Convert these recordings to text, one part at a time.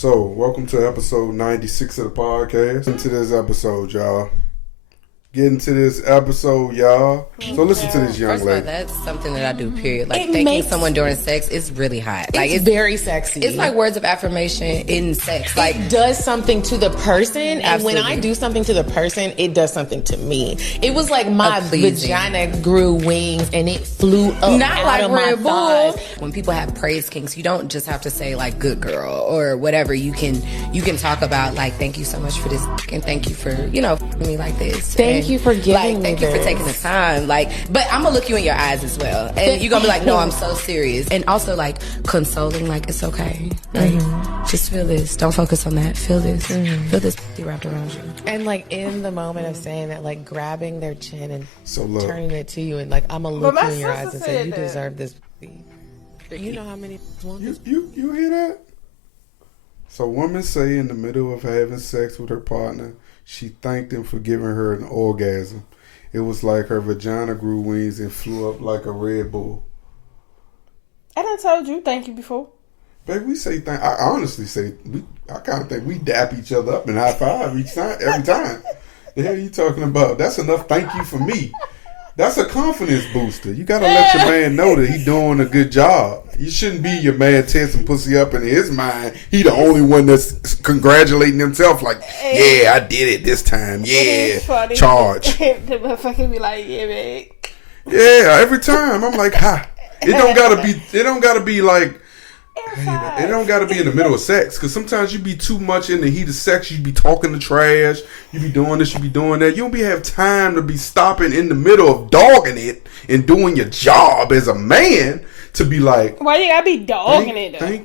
So, welcome to episode 96 of the podcast. Get into this episode, y'all. So listen to this young First lady. of all, that's something that I do, period. Like, thanking someone during sex is really hot. Like, it's very sexy. It's like words of affirmation in sex. Like, it does something to the person, absolutely. And when I do something to the person, it does something to me. It was like my vagina grew wings and it flew up not out like of Red my Bull. thighs. When people have praise kinks, you don't just have to say like "good girl" or whatever. You can talk about like, "Thank you so much for this," and "Thank you for me like this." Thank you for giving me Thank you for taking the time. Like, but I'm gonna look you in your eyes as well, and you're gonna be like, "No, I'm so serious." And also like consoling, like it's okay. Like, just feel this. Don't focus on that. Feel this. Feel this wrapped around you. And like in the moment of saying that, like grabbing their chin and turning it to you, and like I'm gonna look you in your eyes and say, "You deserve this." You know how many want this? You hear that? So women say in the middle of having sex with her partner, she thanked him for giving her an orgasm. It was like her vagina grew wings and flew up like a Red Bull. I done told you thank you before. Babe, we say thank. I honestly say I kind of think we dap each other up and high five each time every time. The hell you talking about? That's enough. Thank you for me. That's a confidence booster. You gotta let your man know that he's doing a good job. You shouldn't be your man testing pussy up in his mind. He the only one that's congratulating himself like, yeah, I did it this time. Yeah, charge. The motherfucker be like, yeah, man. Yeah, every time. I'm like, ha. It don't gotta be like, it don't gotta be in the middle of sex. Cause sometimes you be too much in the heat of sex. You be talking the trash. You be doing this. You be doing that. You don't have time to be stopping in the middle of dogging it and doing your job as a man to be like, why you gotta be dogging it though?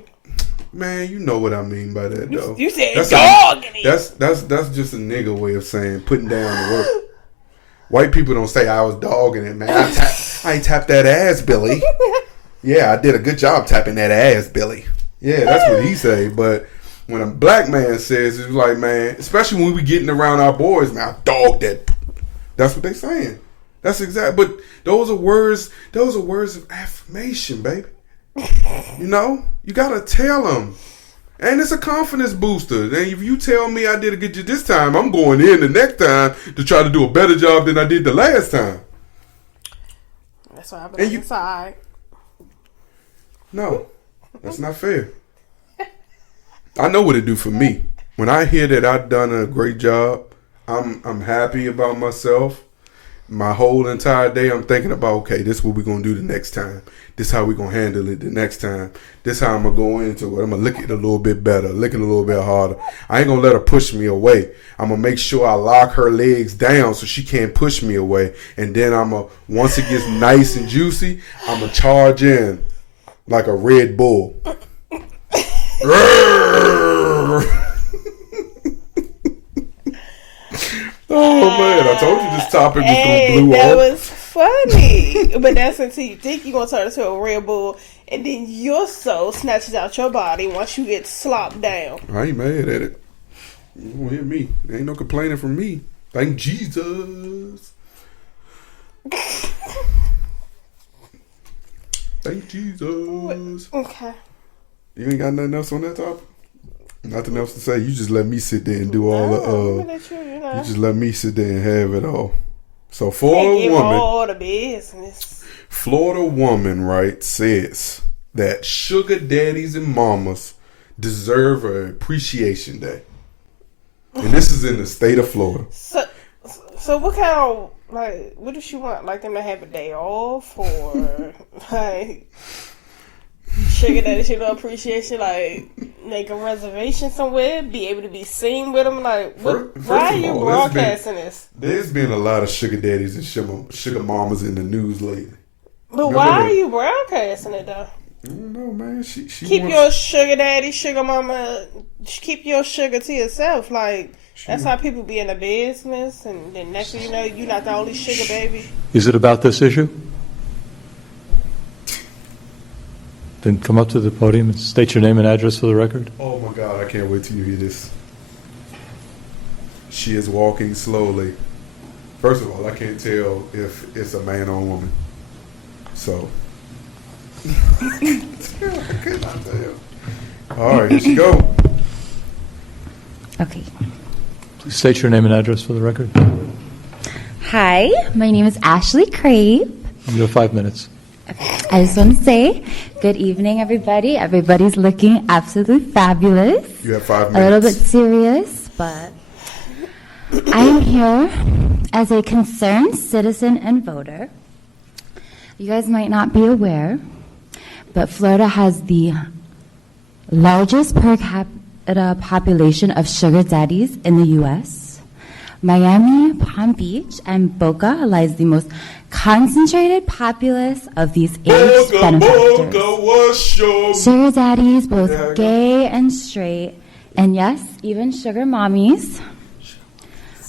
Man, you know what I mean by that though. You said dogging it. That's just a nigga way of saying putting down the work. White people don't say I was dogging it, man. I ain't tapped that ass, Billy. Yeah, I did a good job tapping that ass, Billy. Yeah, that's what he say. But when a black man says, it's like, man, especially when we getting around our boys, man, I dogged that. That's what they saying. That's exact. But those are words of affirmation, baby. You know, you gotta tell them. And it's a confidence booster. And if you tell me I did a good job this time, I'm going in the next time to try to do a better job than I did the last time. That's why I've been inside. No, that's not fair. I know what it do for me. When I hear that I've done a great job, I'm happy about myself. My whole entire day, I'm thinking about, okay, this is what we're going to do the next time. This is how we're going to handle it the next time. This is how I'm going to go into it. I'm going to lick it a little bit better, lick it a little bit harder. I ain't going to let her push me away. I'm going to make sure I lock her legs down so she can't push me away. And then once it gets nice and juicy, I'm going to charge in like a Red Bull. Oh man, I told you this topic was gonna blow up. That was funny. But that's until you think you're gonna turn into a Red Bull and then your soul snatches out your body once you get slopped down. I ain't mad at it. You won't hear me. There ain't no complaining from me. Thank Jesus. Thank Jesus. Okay. You ain't got nothing else on that topic? Nothing else to say. You just let me sit there and do all the you just let me sit there and have it all. So Florida woman, all the business. Florida woman, right, says that sugar daddies and mamas deserve an appreciation day. And this is in the state of Florida. So what kind of, like, what does she want? Like them to have a day off or like sugar daddy should appreciation, like make a reservation somewhere, be able to be seen with them. Like, why are you broadcasting this? There's been a lot of sugar daddies and sugar mamas in the news lately. But why are you broadcasting it though? I don't know, man. She keep your sugar daddy, sugar mama, keep your sugar to yourself. Like, that's how people be in the business, and then next thing you know, you're not the only sugar baby. Is it about this issue? Then come up to the podium and state your name and address for the record. Oh my God, I can't wait till you hear this. She is walking slowly. First of all, I can't tell if it's a man or a woman. So, I cannot tell. All right, here she go. Okay. Please state your name and address for the record. Hi, my name is Ashley Crape. You have 5 minutes. I just want to say good evening, everybody. Everybody's looking absolutely fabulous. You have 5 minutes. A little bit serious, but I am here as a concerned citizen and voter. You guys might not be aware, but Florida has the largest per capita population of sugar daddies in the U.S. Miami, Palm Beach, and Boca lies the most concentrated populace of these age benefactors. Sugar daddies, both gay and straight, and yes, even sugar mommies,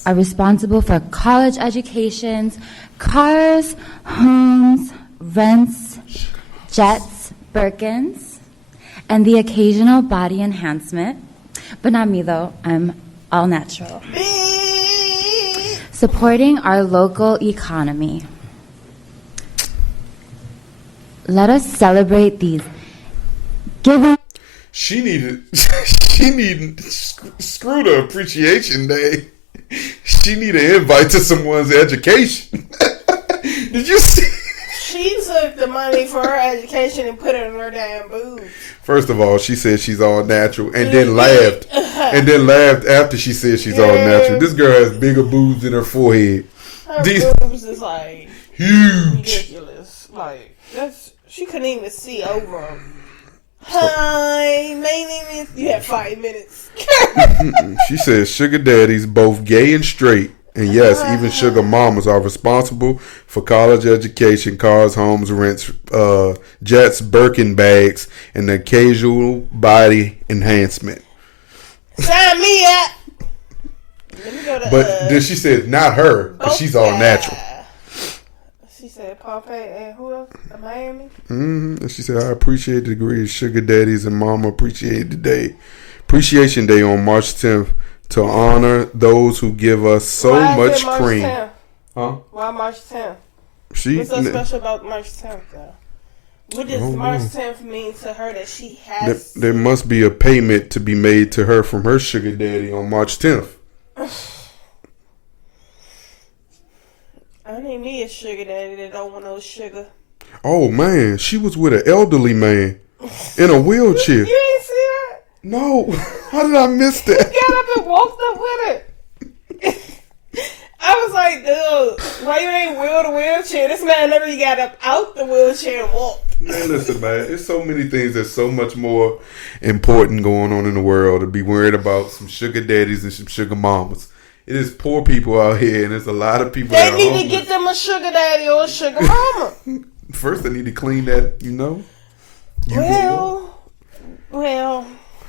are responsible for college educations, cars, homes, rents, jets, Birkins, and the occasional body enhancement. But not me, though. I'm all natural. Supporting our local economy. Let us celebrate these giving. She needed screw the appreciation day. She need an invite to someone's education. Did you see? She took the money for her education and put it in her damn boobs. First of all, she said she's all natural, and then laughed, after she said she's all natural. This girl has bigger boobs than her forehead. Her boobs is like huge, ridiculous. Like she couldn't even see over them. Hi, my name is. You have 5 minutes. She says sugar daddies, both gay and straight, and yes, even sugar mamas are responsible for college education, cars, homes, rents, jets, Birkin bags, and the occasional body enhancement. Sign me up. But then she said not her, because she's all natural. She said Pompey and who else? Miami? And she said, I appreciate the degree of sugar daddies and mama appreciate the day. Appreciation Day on March 10th to honor those who give us so much cream. 10th? Huh? Why March 10th? What's so special about March 10th, though? What does March 10th mean to her that she has? There must be a payment to be made to her from her sugar daddy on March 10th. I need me a sugar daddy that don't want no sugar. Oh, man. She was with an elderly man in a wheelchair. You ain't see that? No. How did I miss that? He got up and walked up with it. I was like, dude, why you ain't wheeled a wheelchair? This man literally got up out the wheelchair and walked. Man, listen, man. There's so many things that's so much more important going on in the world to be worried about some sugar daddies and some sugar mamas. It is poor people out here, and there's a lot of people they that need are to get them a sugar daddy or a sugar mama. First, they need to clean that, you know. Well.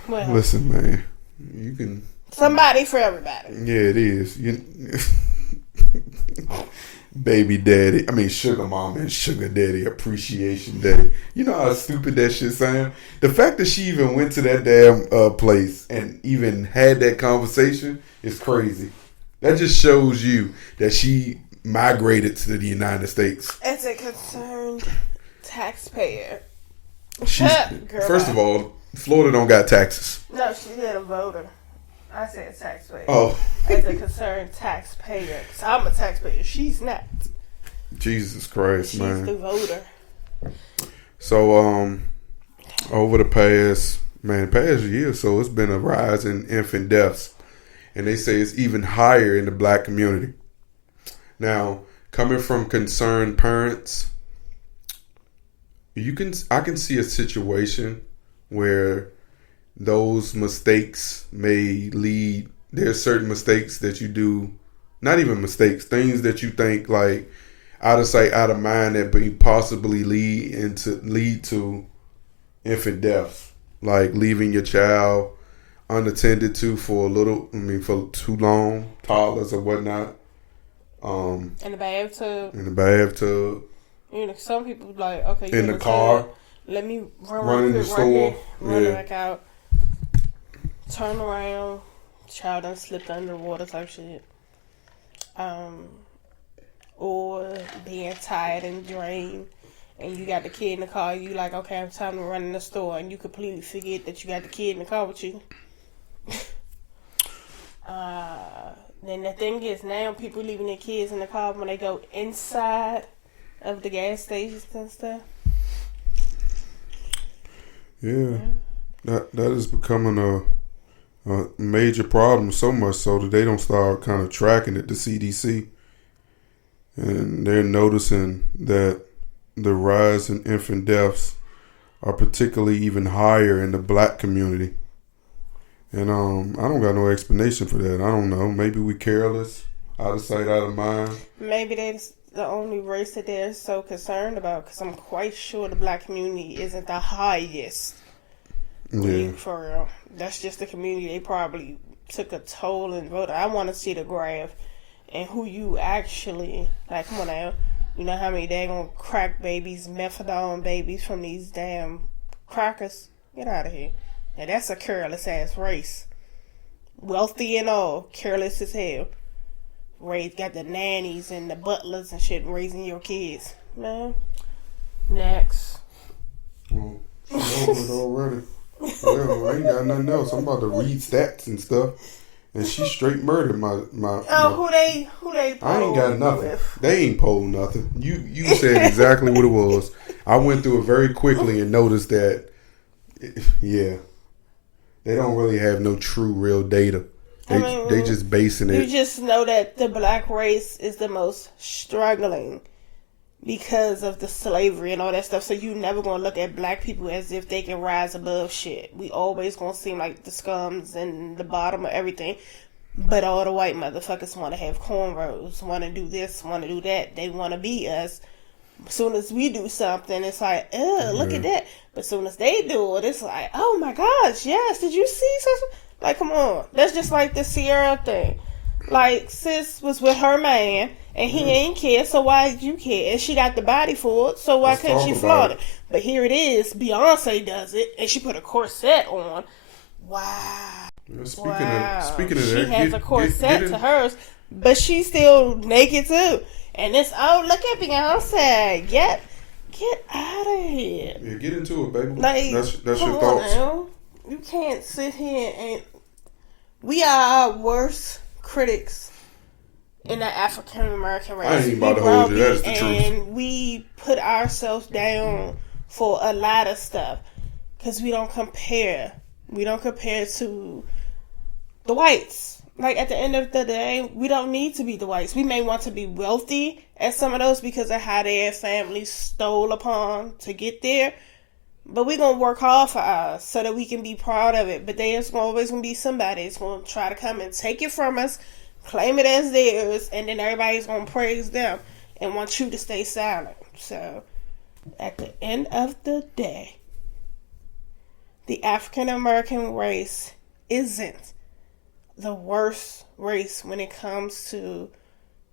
Listen, man. You can. Somebody for everybody. Yeah, it is. Baby daddy. I mean, sugar mama and sugar daddy appreciation day. You know how stupid that shit sound? The fact that she even went to that damn place and even had that conversation is crazy. That just shows you that she migrated to the United States. As a concerned taxpayer. First of all, Florida don't got taxes. No, she's not a voter. I said taxpayer. Oh. As a concerned taxpayer. Because I'm a taxpayer. She's not. Jesus Christ, man. She's the voter. So, over the past year or so, it's been a rise in infant deaths. And they say it's even higher in the black community. Now, coming from concerned parents, I can see a situation where those mistakes may lead. There's certain mistakes that you do, not even mistakes, things that you think like out of sight, out of mind that may possibly lead to infant deaths, like leaving your child unattended to for too long, toddlers or whatnot. In the bathtub. You know, some people like, okay, in the car. Let me run in the store, run back out, turn around, child done slipped under the water type shit. Or being tired and drained, and you got the kid in the car. You like, okay, it's time to run in the store, and you completely forget that you got the kid in the car with you. Then the thing is, now people leaving their kids in the car when they go inside of the gas stations and stuff. Yeah, that is becoming a major problem, so much so that they don't start kind of tracking it, the CDC. And they're noticing that the rise in infant deaths are particularly even higher in the black community. And I don't got no explanation for that. I don't know. Maybe we careless, out of sight, out of mind. Maybe that's the only race that they're so concerned about, because I'm quite sure the black community isn't the highest. Yeah. For real. That's just the community they probably took a toll and voted. I want to see the graph and who you actually, like, come on now. You know how many daggone crack babies, methadone babies from these damn crackers? Get out of here. Now that's a careless ass race. Wealthy and all, careless as hell. Got the nannies and the butlers and shit raising your kids. Man. Next. Well, she's over it already. Well, I ain't got nothing else. I'm about to read stats and stuff. And she straight murdered my who they I ain't got nothing. With? They ain't polled nothing. You said exactly what it was. I went through it very quickly and noticed that, yeah, they don't really have no true real data. They just basing it. You just know that the black race is the most struggling because of the slavery and all that stuff. So you never gonna look at black people as if they can rise above shit. We always gonna seem like the scums and the bottom of everything. But all the white motherfuckers want to have cornrows, want to do this, want to do that. They want to be us. As soon as we do something, it's like, look at that. But as soon as they do it, it's like, oh my gosh, yes, did you see something? Like, come on. That's just like the Sierra thing. Like, sis was with her man, and he ain't care, so why did you care? And she got the body for it, so why couldn't she flaunt it? But here it is, Beyonce does it, and she put a corset on. Wow. Yeah, speaking of that, she has a corset to hers, but she's still naked too. And it's, oh, look at Beyonce. Get out of here. Yeah, get into it, baby. Like, that's your thoughts. Now. You can't sit here and... We are our worst critics in the African American race. I ain't about to hold you. That is the truth. And we put ourselves down for a lot of stuff because we don't compare. We don't compare to the whites. Like, at the end of the day, we don't need to be the whites. We may want to be wealthy as some of those because of how their families stole upon to get there. But we're going to work hard for ours so that we can be proud of it. But there's always going to be somebody that's going to try to come and take it from us, claim it as theirs, and then everybody's going to praise them and want you to stay silent. So, at the end of the day, the African American race isn't the worst race when it comes to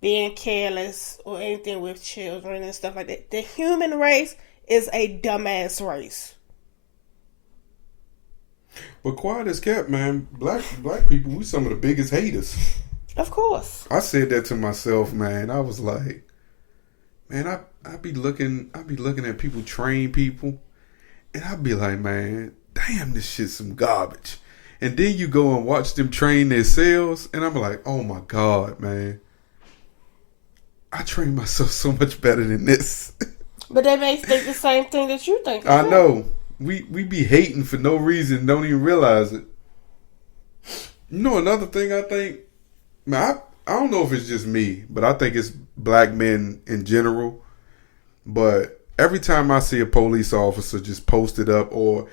being careless or anything with children and stuff like that. The human race is a dumbass race. But quiet as kept, man. Black people, we some of the biggest haters. Of course. I said that to myself, man. I was like, man, I be looking at people train people, and I be like, man, damn, this shit's some garbage. And then you go and watch them train themselves, and I'm like, oh my God, man. I train myself so much better than this. But they may think the same thing that you think. I know. We be hating for no reason, don't even realize it. You know, another thing I think, man, I don't know if it's just me, but I think it's black men in general. But every time I see a police officer just posted up, or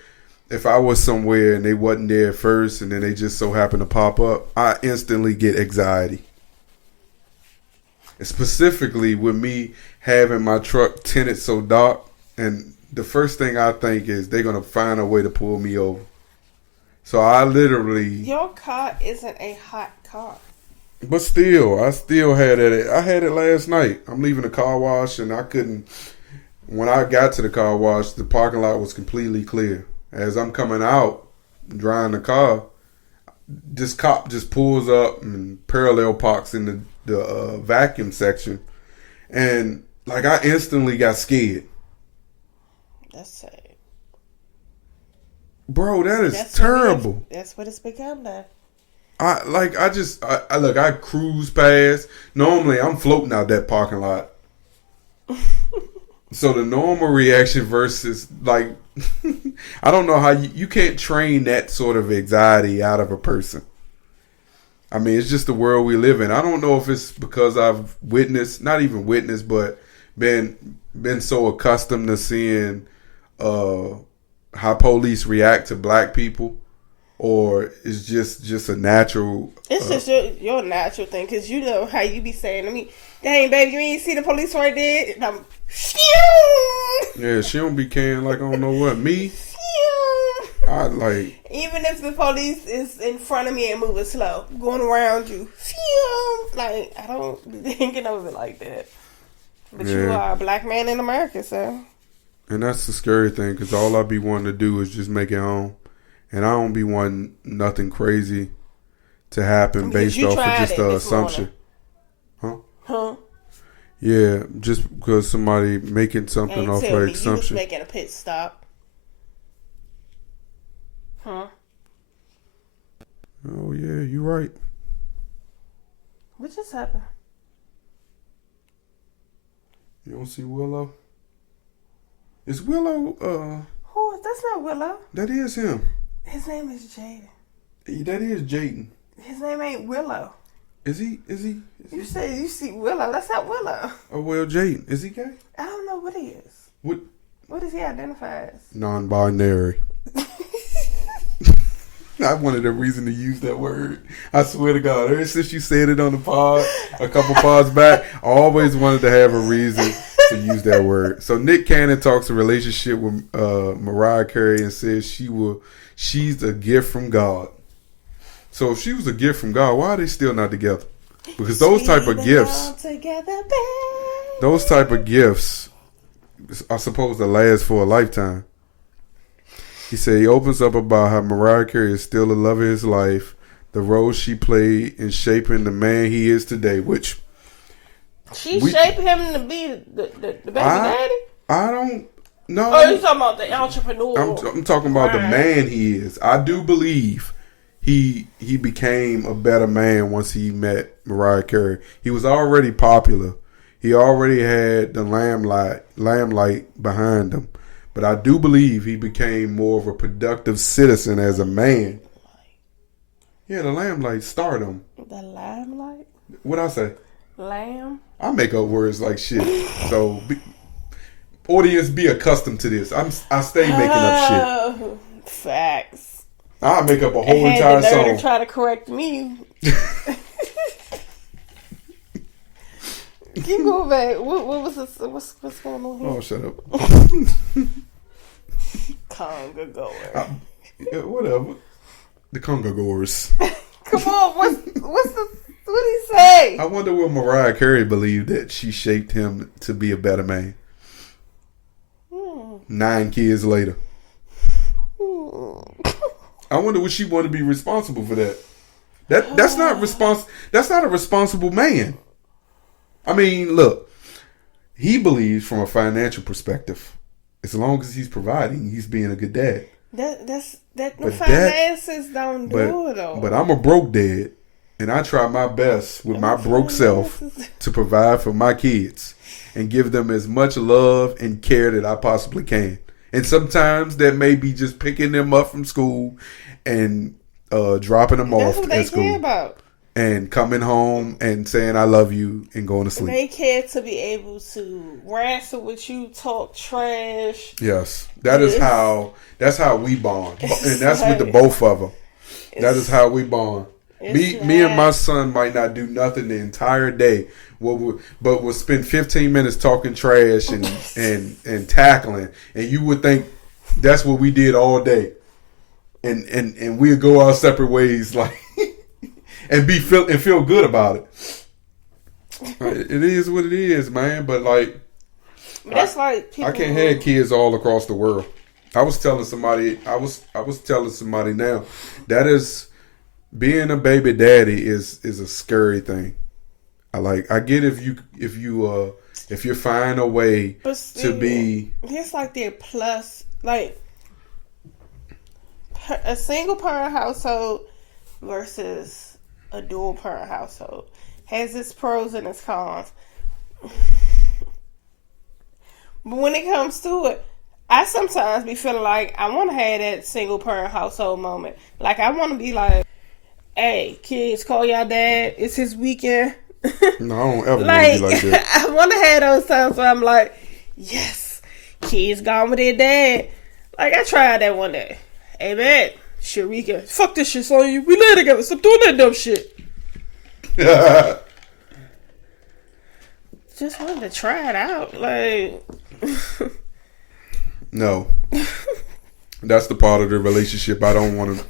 if I was somewhere and they wasn't there at first and then they just so happen to pop up, I instantly get anxiety. Specifically with me having my truck tinted so dark, and the first thing I think is they're going to find a way to pull me over. So I literally... Your car isn't a hot car. But still, I still had it. I had it last night. I'm leaving the car wash and I couldn't... When I got to the car wash, the parking lot was completely clear. As I'm coming out, driving the car, this cop just pulls up and parallel parks in the vacuum section, and like I instantly got scared. That's sad, bro. That's terrible. That's what it's become now. I cruise past. Normally, I'm floating out that parking lot. So the normal reaction versus like, I don't know how you can't train that sort of anxiety out of a person. I mean, it's just the world we live in. I don't know if it's because I've not even witnessed, but been so accustomed to seeing how police react to black people, or it's just a natural. It's just your natural thing, because you know how you be saying to me, "Dang, baby, you ain't see the police right there," and I'm. Yeah, she don't be caring like I don't know what. Me, I like. Even if the police is in front of me and moving slow, going around you, like I don't be thinking of it like that. But you are a black man in America, so. And that's the scary thing, because all I be wanting to do is just make it home, and I don't be wanting nothing crazy to happen based off of just the assumption. Huh? Yeah, just because somebody making something off of assumption. You was making a pit stop. Huh? Oh, yeah, you're right. What just happened? You don't see Willow? Is Willow, Oh, that's not Willow. That is him. His name is Jaden. That is Jaden. His name ain't Willow. Is he? You said you see Willow. That's not Willow. Oh, well, Jaden. Is he gay? I don't know what he is. What does he identify as? Non-binary. I wanted a reason to use that word. I swear to God. Ever since you said it on the pod, a couple pods back, I always wanted to have a reason to use that word. So Nick Cannon talks a relationship with Mariah Carey and says she's a gift from God. So if she was a gift from God, why are they still not together? Because those type of gifts are supposed to last for a lifetime. He said he opens up about how Mariah Carey is still the love of his life, the role she played in shaping the man he is today, which... She shaped him to be the baby daddy? I don't know. Oh, you're talking about the entrepreneur. I'm talking about the man he is. I do believe he became a better man once he met Mariah Carey. He was already popular. He already had the limelight behind him. But I do believe he became more of a productive citizen as a man. Yeah, the limelight stardom. The limelight? What'd I say? Lamb? I make up words like shit. So, audience, be accustomed to this. I stay making up shit. Facts. I'll make up a whole entire song. To try to correct me. Keep going back. What was this? What's going on here? Oh, shut up. Conga goer. Whatever. The Conga goers. Come on. What did he say? I wonder what Mariah Carey believed that she shaped him to be a better man. 9 kids later. I wonder what she wanted to be responsible for that. That's not a responsible man. I mean, look, he believes from a financial perspective, as long as he's providing, he's being a good dad. Finances don't do it though. But I'm a broke dad, and I try my best with my broke self to provide for my kids and give them as much love and care that I possibly can. And sometimes that may be just picking them up from school and dropping them off at school. Care about. And coming home and saying I love you and going to sleep. They care to be able to wrestle with you, talk trash. Yes, that's how we bond, and that's with the both of them. That is how we bond. Me and my son might not do nothing the entire day, but we'll spend 15 minutes talking trash and tackling, and you would think that's what we did all day, and we'll go our separate ways like. And feel good about it. It is what it is, man. But like, that's like people I can't have kids all across the world. I was telling somebody now that is being a baby daddy is a scary thing. I get if you find a way to be. It's like their plus, like a single parent household. versus a dual parent household. Has its pros and its cons. But when it comes to it, I sometimes be feeling like I want to have that single parent household moment. Like, I want to be like, hey, kids, call y'all dad. It's his weekend. No, I don't ever want to be like that. I want to have those times where I'm like, yes, kids gone with their dad. Like, I tried that one day. Hey, man, Sharika, fuck this shit, son. We live together. Stop doing that dumb shit. Just wanted to try it out. Like, no. That's the part of the relationship I don't want to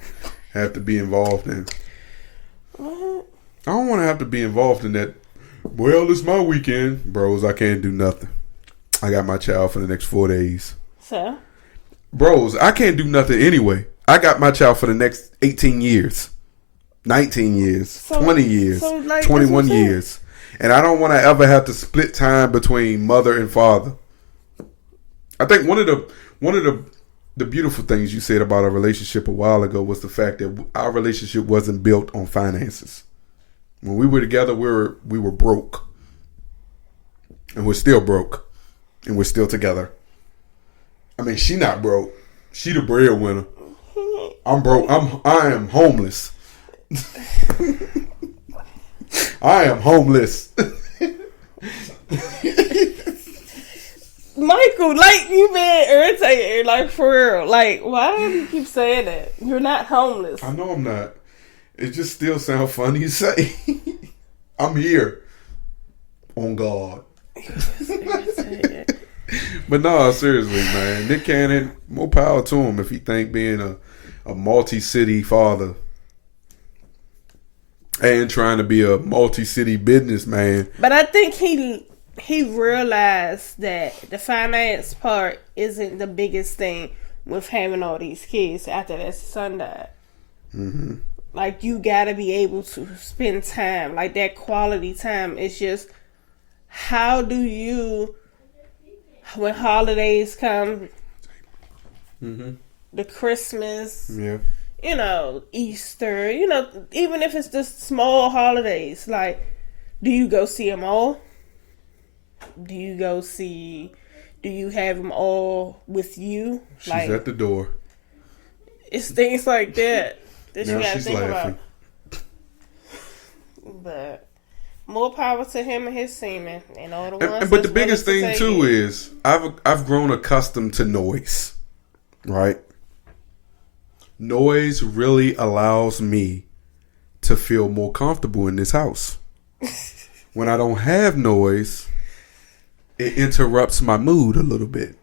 have to be involved in. what? I don't want to have to be involved in that. Well, it's my weekend. Bros, I can't do nothing. I got my child for the next 4 days. So? Bros, I can't do nothing anyway. I got my child for the next 18 years, 19 years, 20 years, like, 21 years. And I don't want to ever have to split time between mother and father. I think one of the beautiful things you said about our relationship a while ago was the fact that our relationship wasn't built on finances. When we were together, we were broke. And we're still broke. And we're still together. I mean, she not broke. She the breadwinner. I'm broke. I am homeless. I am homeless. Michael, like, you been irritated, like, for real. Like, why do you keep saying that? You're not homeless. I know I'm not. It just still sounds funny to say. I'm here. On God. But no, seriously, man. Nick Cannon, more power to him if he think being a multi-city father and trying to be a multi-city businessman. But I think he realized that the finance part isn't the biggest thing with having all these kids after that son died. Mm-hmm. Like, you gotta be able to spend time. Like, that quality time. It's just, how do you, when holidays come, the Christmas, you know, Easter, you know, even if it's just small holidays, like, do you go see them all? Do you have them all with you? She's like, at the door. It's things like that that Now you gotta she's think laughing. about. But more power to him and his semen and all the ones. But the biggest thing too is I've grown accustomed to noise, right? Noise really allows me to feel more comfortable in this house. When I don't have noise, it interrupts my mood a little bit.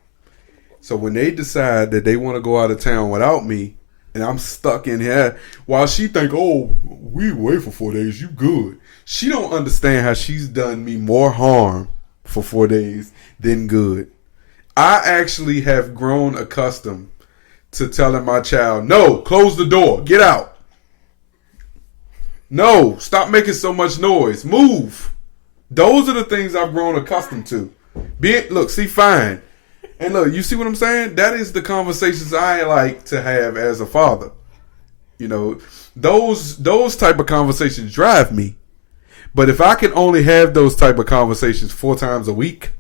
So when they decide that they want to go out of town without me, and I'm stuck in here, while she think, oh, we away for 4 days, you good. She don't understand how she's done me more harm for 4 days than good. I actually have grown accustomed to telling my child, no, close the door, get out. No, stop making so much noise, move. Those are the things I've grown accustomed to. Look, see, fine. And look, you see what I'm saying? That is the conversations I like to have as a father. You know, those type of conversations drive me. But if I can only have those type of conversations 4 times a week,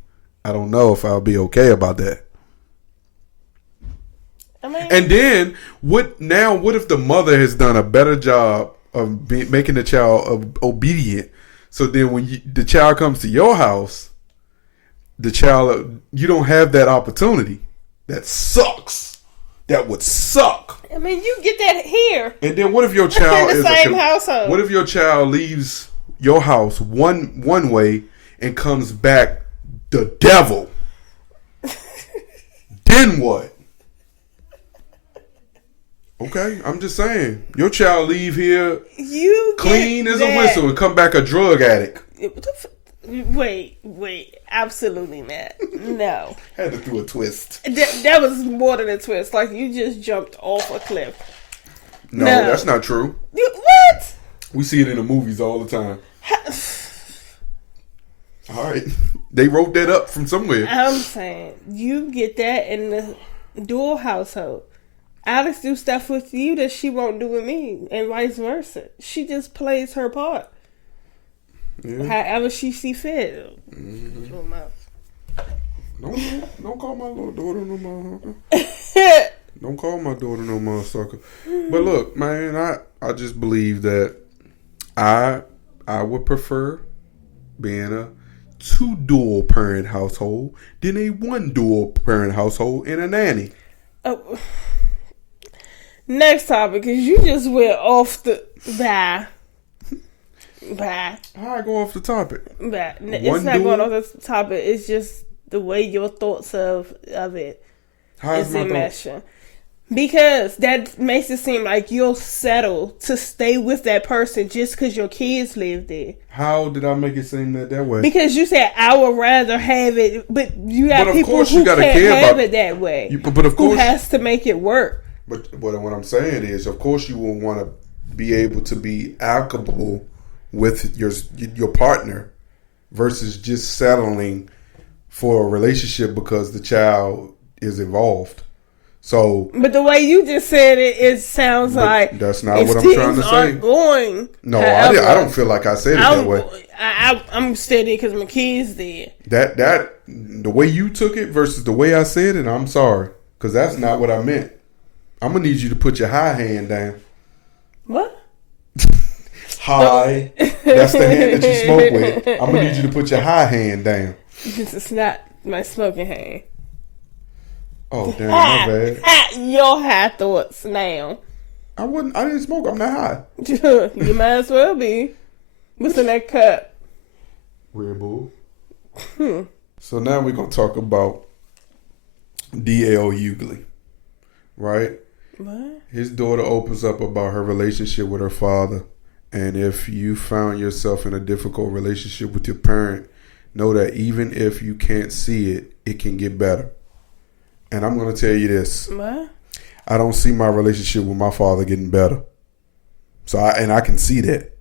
I don't know if I'll be okay about that. And then, what if the mother has done a better job of making the child obedient? So then when the child comes to your house, you don't have that opportunity. That sucks. That would suck. I mean, you get that here. And then what if your child in the same household? What if your child leaves your house one way and comes back the devil? Then what? Okay, I'm just saying. Your child leave here clean as a whistle and come back a drug addict. Wait, absolutely not. No. Had to do a twist. That was more than a twist. Like, you just jumped off a cliff. No, that's not true. What? We see it in the movies all the time. All right. They wrote that up from somewhere. I'm saying, you get that in the dual household. Alex do stuff with you that she won't do with me, and vice versa. She just plays her part. Yeah. However she see fit. Mm-hmm. Don't call my little daughter no more. Don't call my daughter no more sucker. But look, man, I just believe that I would prefer being a 2 dual parent household than a 1 dual parent household and a nanny. Oh. Next topic, because you just went off the Bye. How I go off the topic? It's not going off the topic. It's just the way your thoughts of it is enmeshing. Because that makes it seem like you'll settle to stay with that person just because your kids live there. How did I make it seem that way? Because you said I would rather have it, but you have people who can't have it that way. But of course, who has to make it work. But what I'm saying is, of course, you will want to be able to be amicable with your partner versus just settling for a relationship because the child is involved. So, but the way you just said it, it sounds like that's not what I'm trying to say. Going, no, however, I don't feel like I said it that way. I'm steady because my kids did. That the way you took it versus the way I said it, I'm sorry, because that's not what I meant. I'm gonna need you to put your high hand down. What? High. That's the hand that you smoke with. I'm gonna need you to put your high hand down. This is not my smoking hand. Oh damn, my bad. Your high thoughts now. I didn't smoke. I'm not high. You might as well be. What's in that cup? Red Bull. So now we're gonna talk about D.L. Hughley, right? What? His daughter opens up about her relationship with her father, and if you found yourself in a difficult relationship with your parent, know that even if you can't see it, it can get better. And I'm going to tell you this. What? I don't see my relationship with my father getting better. I can see that.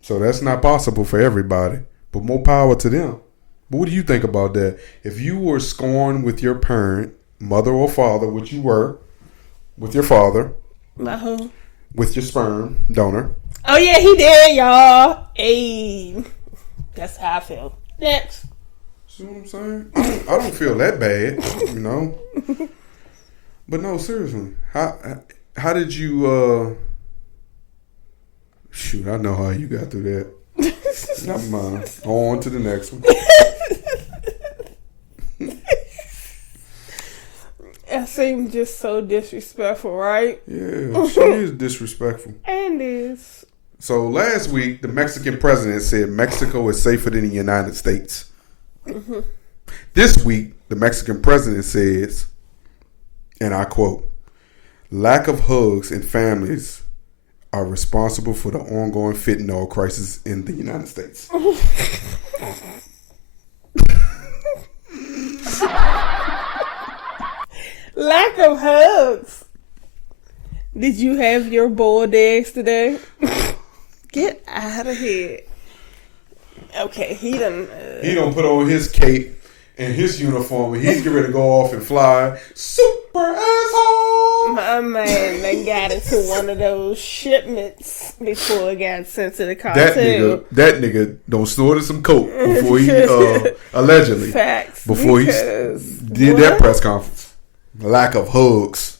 So that's not possible for everybody. But more power to them. But what do you think about that? If you were scorned with your parent, mother or father, which you were, with your father. My who? With your sperm donor. Oh yeah, he did, y'all. Hey. That's how I feel. Next. See what I'm saying? I don't feel that bad, you know. But no, seriously, how did you? Shoot, I know how you got through that. Never mind. On to the next one. I seem just so disrespectful, right? Yeah, she is disrespectful. And is. So last week, the Mexican president said Mexico is safer than the United States. Mm-hmm. This week, the Mexican president says, and I quote, "Lack of hugs in families are responsible for the ongoing fentanyl crisis in the United States." Lack of hugs. Did you have your boiled eggs today? Get out of here. Okay, he done put on his cape and his uniform and he's getting ready to go off and fly. Super asshole! My man, they got into one of those shipments before it got sent to the cartel. That nigga don't snorted some coke before he allegedly. Facts. Before he did that press conference. Lack of hugs.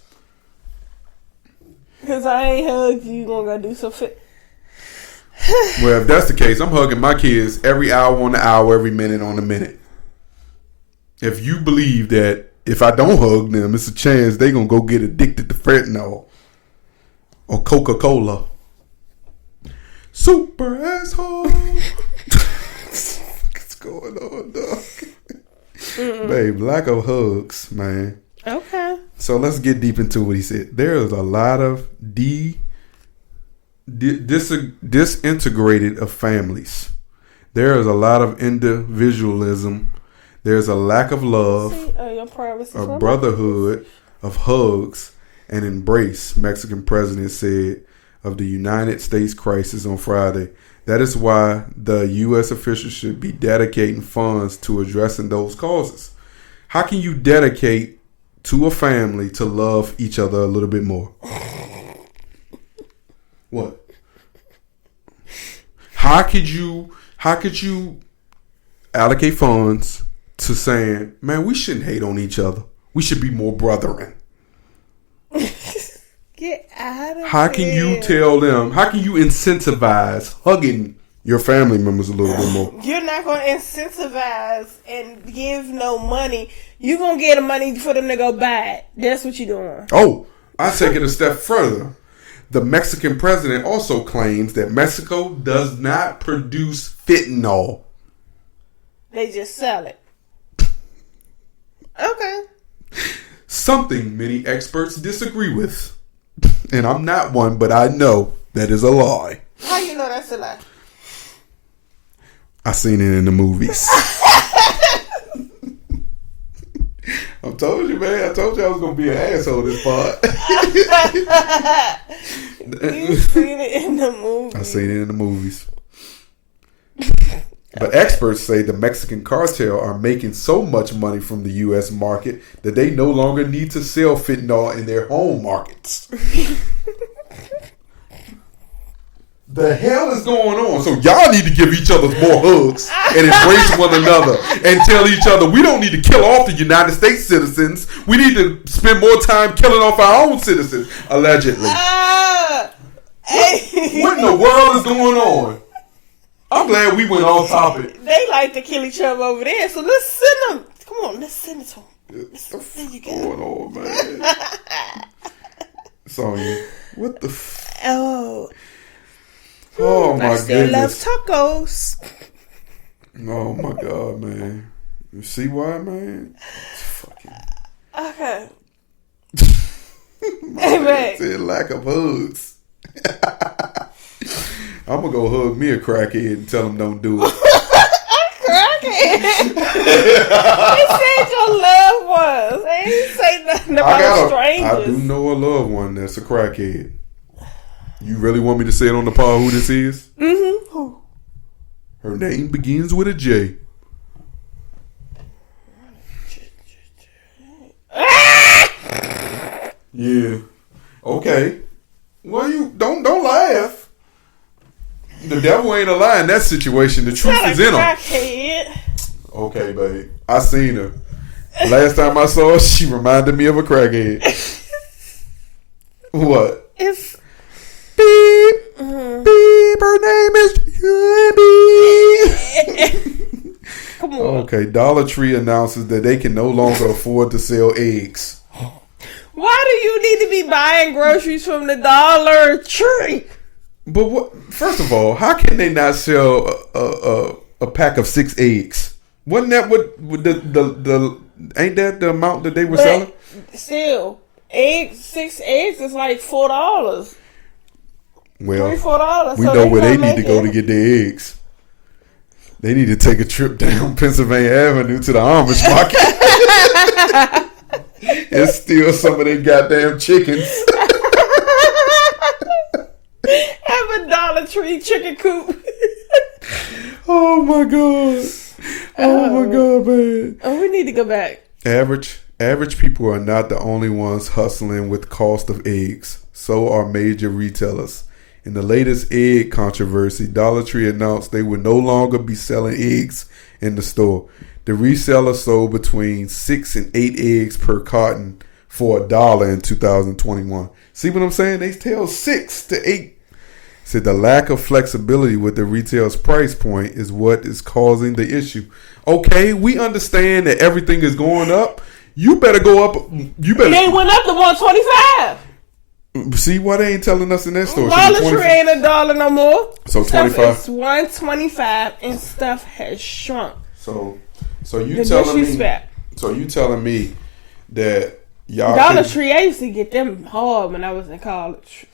Because I ain't hugged you, you gonna go do some fit. Well, if that's the case, I'm hugging my kids every hour on the hour, every minute on the minute. If you believe that if I don't hug them, it's a chance they gonna go get addicted to fentanyl or Coca-Cola. Super asshole. What's going on, dog? Babe, lack of hugs, man. Okay. So let's get deep into what he said. There is a lot of disintegrated of families. There is a lot of individualism. There's a lack of love, of brotherhood, of hugs, and embrace, Mexican president said of the United States crisis on Friday. That is why the U.S. officials should be dedicating funds to addressing those causes. How can you dedicate to a family to love each other a little bit more? What? How could you allocate funds to saying, man, we shouldn't hate on each other. We should be more brethren. Get out of here. How can you tell them? How can you incentivize hugging your family members a little bit more? You're not going to incentivize and give no money. You're going to get the money for them to go buy it. That's what you're doing. Oh, I take it a step further. The Mexican president also claims that Mexico does not produce fentanyl. They just sell it. Okay. Something many experts disagree with. And I'm not one, but I know that is a lie. How you know that's a lie? I seen it in the movies. I told you, man. I told you I was going to be an asshole this part. You seen it in the movies. I seen it in the movies. But experts say the Mexican cartel are making so much money from the U.S. market that they no longer need to sell fentanyl in their home markets. The hell is going on? So y'all need to give each other more hugs and embrace one another and tell each other we don't need to kill off the United States citizens. We need to spend more time killing off our own citizens, allegedly. What in the world is going on? I'm glad we went on topic. They like to kill each other over there, so let's send them. Come on, let's send it to them. What's going on, man? Sonya, what the Oh my I still goodness. love tacos. Oh my God, man. You see why, man? Okay. Hey, man. Said lack of hugs. I'm gonna go hug me a crackhead and tell him don't do it. Crackhead. They said your loved ones. They ain't say nothing about strangers. I do know a loved one that's a crackhead. You really want me to say it on the pod who this is? Mm-hmm. Her name begins with a J. Yeah. Okay. Well, you don't laugh. The devil ain't a lie in that situation. The truth is in him. Okay, babe. I seen her. Last time I saw her, she reminded me of a crackhead. What? It's beep. Beep. Her name is Beep. Come on. Okay. Dollar Tree announces that they can no longer afford to sell eggs. Why do you need to be buying groceries from the Dollar Tree? But what? First of all, how can they not sell a pack of 6 eggs? Wasn't that what the ain't that the amount that they were selling? Still, 6 eggs is like $4. Well, $3-4. We know where they need to go to get their eggs. They need to take a trip down Pennsylvania Avenue to the Amish market and steal some of their goddamn chickens. Have a Dollar Tree chicken coop. Oh my God. Oh my God, man. Oh, we need to go back. Average people are not the only ones hustling with cost of eggs. So are major retailers. In the latest egg controversy, Dollar Tree announced they would no longer be selling eggs in the store. The reseller sold between 6 and 8 eggs per carton for $1 in 2021. See what I'm saying? They tell 6 to 8. Said the lack of flexibility with the retail's price point is what is causing the issue. Okay, we understand that everything is going up. You better go up. You better. They went up to $125. See why they ain't telling us in that store? Dollar Tree ain't $1 no more. So stuff 25. is $125 and stuff has shrunk. So you telling me? So you telling me that y'all Dollar Tree? I used to get them hard when I was in college.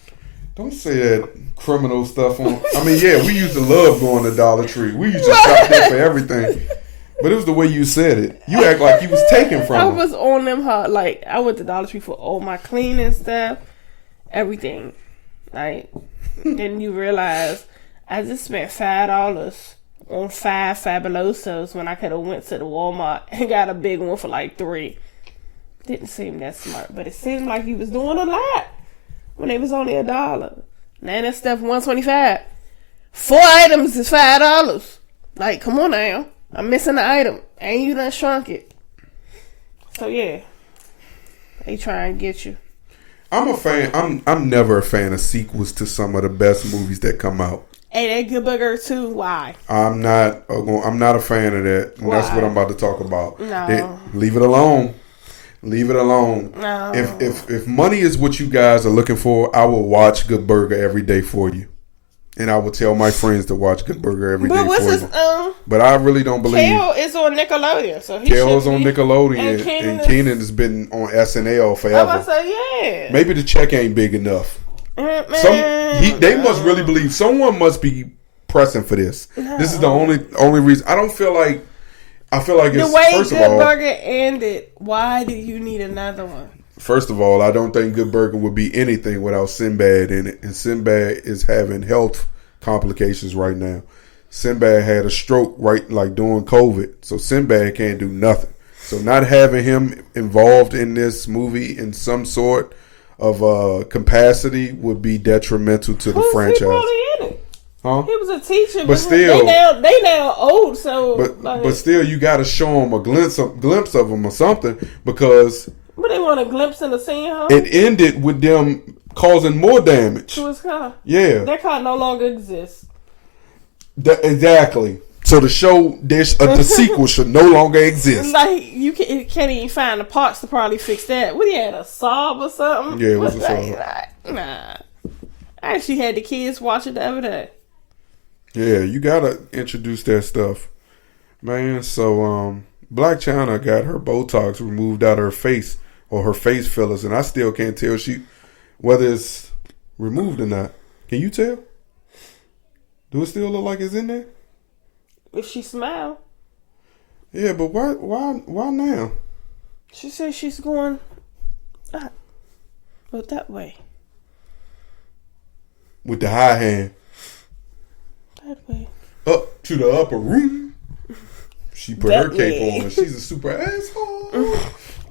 Don't say that criminal stuff on. I mean, yeah, we used to love going to Dollar Tree. We used to shop there for everything. But it was the way you said it. You act like you was taken from I them. was on them hard. Like, I went to Dollar Tree for all my cleaning stuff, everything. Like, then you realize I just spent $5 on 5 Fabulosos when I could have went to the Walmart and got a big one for like $3. Didn't seem that smart, but it seemed like he was doing a lot when it was only $1. Now that stuff $1.25. 4 items is $5. Like, come on now. I'm missing an item. And you done shrunk it. So yeah. They try and get you. I'm a fan. I'm never a fan of sequels to some of the best movies that come out. Hey, that Good Burger too. Why? I'm not a fan of that. And that's what I'm about to talk about. No. Leave it alone. Leave it alone. No. If money is what you guys are looking for, I will watch Good Burger every day for you. And I will tell my friends to watch Good Burger every day for you. But I really don't believe. Kale is on Nickelodeon, so he Kale's on Nickelodeon, and Kenan has been on SNL forever. I was about to say, yeah. Maybe the check ain't big enough. They must really believe someone must be pressing for this. No. This is the only reason. I feel like it's the way first Good of all, Burger ended. Why do you need another one? First of all, I don't think Good Burger would be anything without Sinbad in it, and Sinbad is having health complications right now. Sinbad had a stroke during COVID, so Sinbad can't do nothing. So not having him involved in this movie in some sort of capacity would be detrimental to the franchise. He probably in it? Huh? He was a teacher, but still, they now old. So, but still, you got to show them a glimpse of them or something, because. But they want a glimpse in the scene, huh? It ended with them causing more damage to his car. Yeah, that car no longer exists. Exactly. So the show, the sequel should no longer exist. Like you can't even find the parts to probably fix that. What, he had a Saab or something? Yeah, it was a Saab. Nah. I actually had the kids watch it the other day. Yeah, you gotta introduce that stuff, man. So Black Chyna got her Botox removed out of her face, or her face fillers, and I still can't tell whether it's removed or not. Can you tell? Do it still look like it's in there? If she smile. Yeah, but why now? She says she's going that way. With the high hand. That way. Up to the upper room. She put her cape on and she's a super asshole.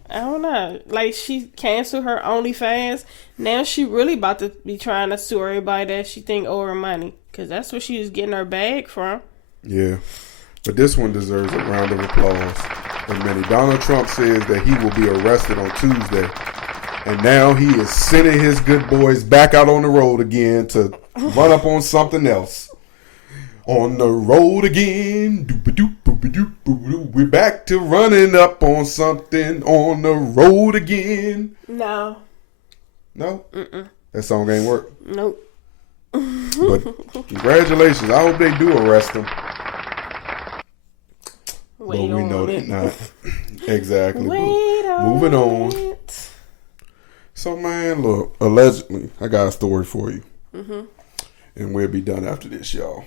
I don't know. Like, she canceled her OnlyFans. Now she really about to be trying to sue everybody that she think owe her money. Because that's where she was getting her bag from. Yeah. But this one deserves a round of applause. And many. Donald Trump says that he will be arrested on Tuesday. And now he is sending his good boys back out on the road again to run up on something else. On the road again. We're back to running up on something on the road again. No? Mm-mm. That song ain't work? Nope. But congratulations. I hope they do arrest him. But we know that not. Exactly. Moving on. So, man, look, allegedly, I got a story for you. Mm-hmm. And we'll be done after this, y'all.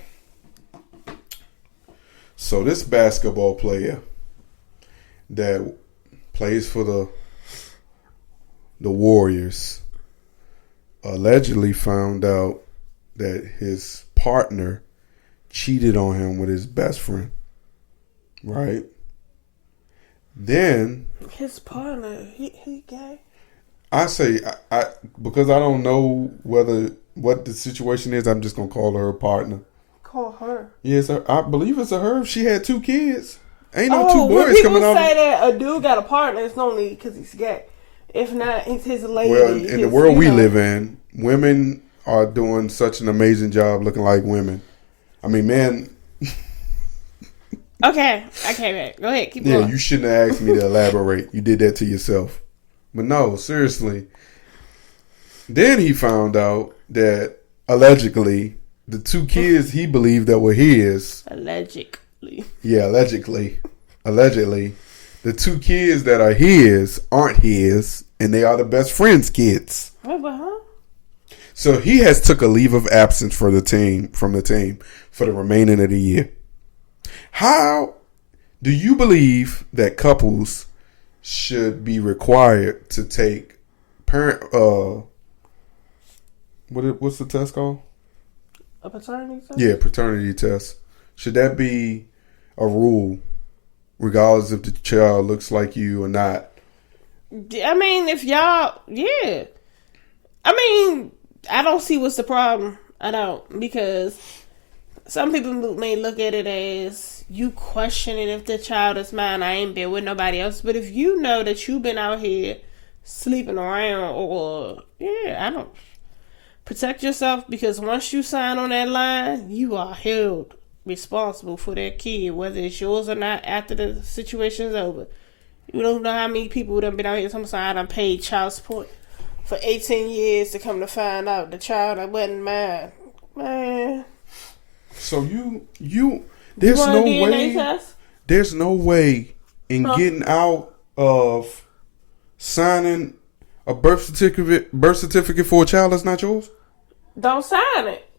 So, this basketball player that plays for the Warriors allegedly found out that his partner cheated on him with his best friend. Right? Then... His partner, he gay? I say, I because I don't know what the situation is, I'm just going to call her a partner. Call her? Yes, I believe it's a her. She had 2 kids. Ain't no 2 boys coming out. People say that a dude got a partner, it's only because he's gay. If not, it's his lady. Well, in the world we live in, women are doing such an amazing job looking like women. I mean, man. Okay, go ahead, keep going. Yeah, you shouldn't have asked me to elaborate. You did that to yourself. But no, seriously. Then he found out that allegedly the 2 kids he believed that were his. Allegedly. Yeah, allegedly. The 2 kids that are his aren't his, and they are the best friend's kids. Wait, but huh? So he has took a leave of absence from the team for the remaining of the year. How do you believe that couples should be required to take what's the test called? A paternity test? Yeah, paternity test. Should that be a rule, regardless if the child looks like you or not? I mean, if y'all, yeah. I mean, I don't see what's the problem. I don't, because some people may look at it as you questioning if the child is mine. I ain't been with nobody else. But if you know that you've been out here sleeping around, or I don't, protect yourself, because once you sign on that line, you are held responsible for that kid, whether it's yours or not. After the situation's over, you don't know how many people done been out here. Some I done paid child support for 18 years to come to find out the child that wasn't mine. Man. So there's no way. There's no way in getting out of signing a birth certificate for a child that's not yours. Don't sign it.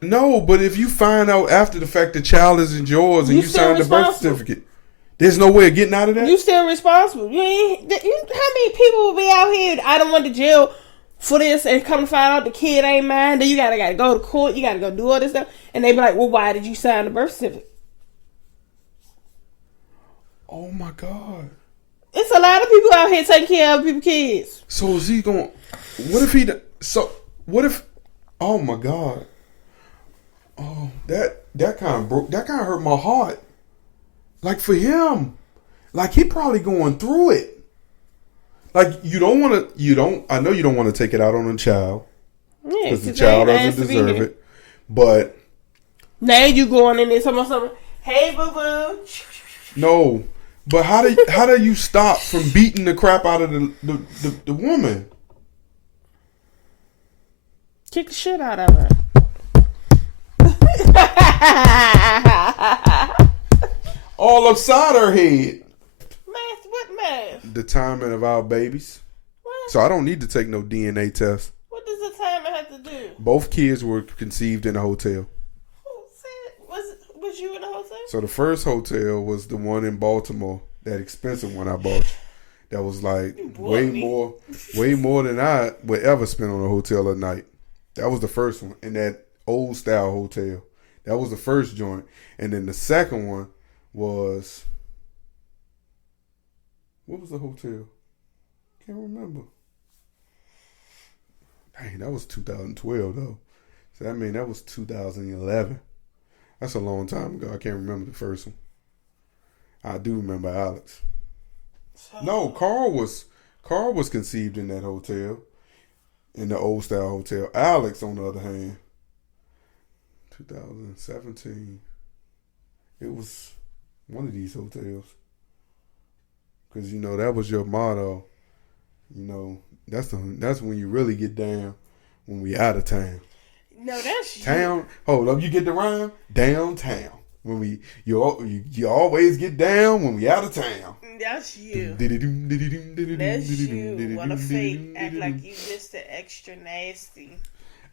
No, but if you find out after the fact the child isn't yours and you signed the birth certificate, there's no way of getting out of that. You still responsible. How many people will be out here? I don't went to jail for this and come to find out the kid ain't mine. Then you gotta go to court. You gotta go do all this stuff, and they be like, "Well, why did you sign the birth certificate?" Oh my God! It's a lot of people out here taking care of other people's kids. So is he going? What if he? So what if? Oh my God! Oh, that kind of broke. That kind of hurt my heart. Like for him, like he probably going through it. Like you don't want to. I know you don't want to take it out on a child. Yeah, because the child doesn't deserve it. But now you going in there something. Hey, boo boo. No, but how do you stop from beating the crap out of the woman? Kick the shit out of her. All upside her head. Math? What math? The timing of our babies. What? So I don't need to take no DNA test. What does the timing have to do? Both kids were conceived in a hotel. Was you in a hotel? So the first hotel was the one in Baltimore, that expensive one I bought you. That was like way more than I would ever spend on a hotel a night. That was the first one in that old style hotel. That was the first joint. And then the second one was, what was the hotel? Can't remember. Dang, that was 2012 though. So that mean that was 2011. That's a long time ago. I can't remember the first one. I do remember Alex. No, Carl was conceived in that hotel, in the old style hotel. Alex, on the other hand, 2017. It was one of these hotels. Because, that was your motto. That's when you really get down, when we out of town. No, that's town. Hold up, you get the rhyme? Downtown. When you always get down when we out of town. That's you. That's you. What a fake. Act like you just the extra nasty.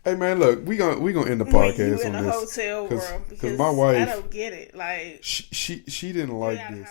Hey man, look, we gonna end the podcast you on in a this hotel room because my wife, I don't get it. Like she didn't like this.